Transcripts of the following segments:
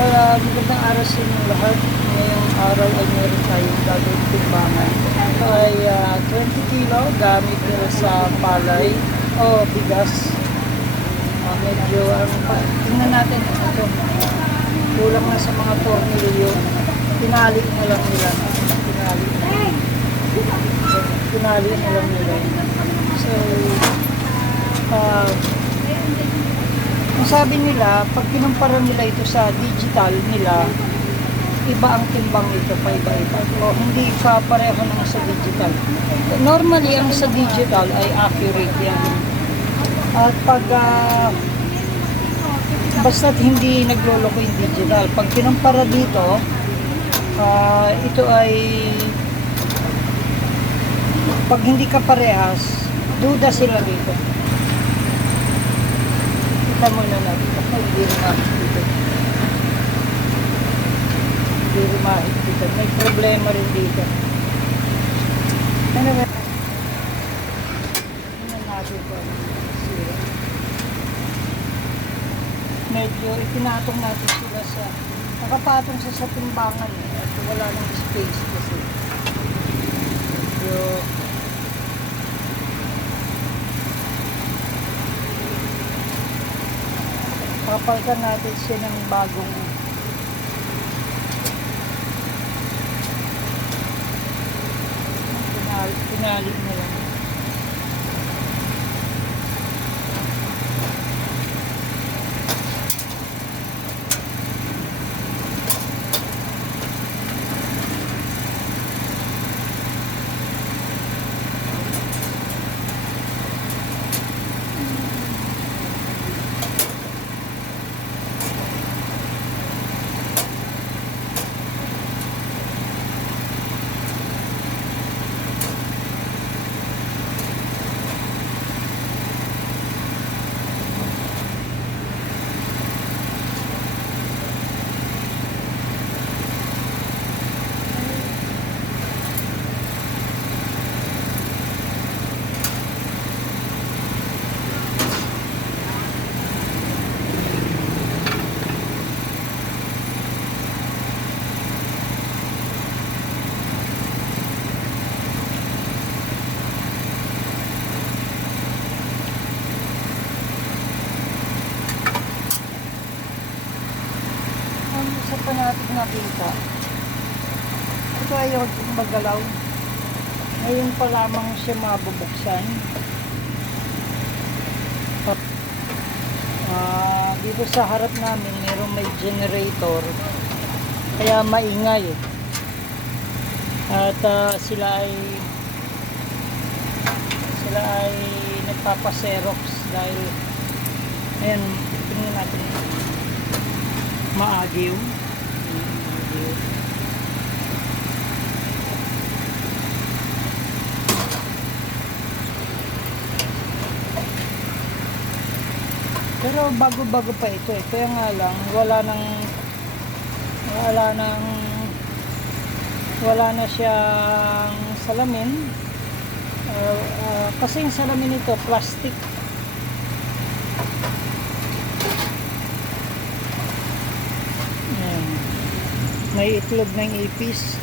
Magandang araw sa inyong lahat. Ngayong araw ay meron tayong gagawing timbangan. Ito ay 20 kilo gamit nila sa palay o bigas. Medyo tingnan natin ito. Kulang na sa mga tornilyo. Pinali na lang nila. Pinali na lang nila. So, ang sabi nila, pag kinumpara nila ito sa digital nila, iba ang timbang nito, paiba-iba. O hindi pa pareho ng sa digital. Normally, ang sa digital ay accurate yan. At pag, basta't hindi nagloloko yung digital, pag kinumpara dito, ito ay, pag hindi ka parehas, duda sila dito. Kita muna natin. Hindi rumahit dito. Hindi rumahit dito. May problema rin dito. Anyway. Tingnan natin po. Medyo itinatong natin sila sa nakapatong sa timbangan at wala nang space kasi. Medyo papalitan natin siya ng bagong pinali na lang. Isa pa natin nakita. Ito ay yung magalaw. Ngayon pa lamang siya mabubuksan. Dito sa harap namin mayroong may generator. Kaya maingay. At sila ay nagpapaserox dahil ayan, tingnan natin. Maagiw. Pero bago-bago pa ito eh. Kaya nga lang wala na siyang salamin. Kasi yung salamin nito plastic. May itlog ng ipis.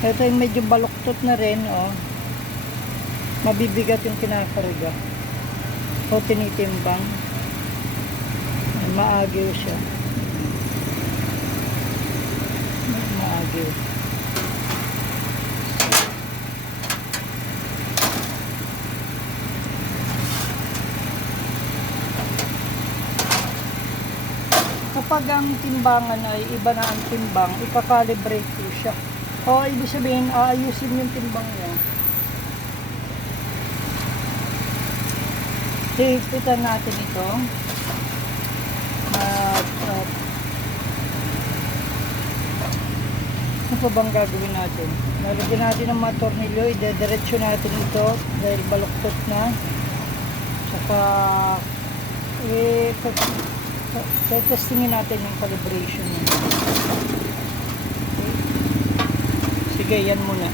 Ito yung medyo baluktot na rin, oh. Mabibigat yung kinakarga o tinitimbang. Maagiw siya. Maagiw. Kapag ang timbangan ay iba na ang timbang, ika-calibrate ko siya. O ibig sabihin, aayusin yung timbang niya. Hihigpitan natin ito. Ano pa bang gagawin natin? Nalagyan natin ng mga tornilyo, idediretso natin ito dahil baluktot na. Saka testingin natin yung calibration niya. Okay. Sige, yan muna.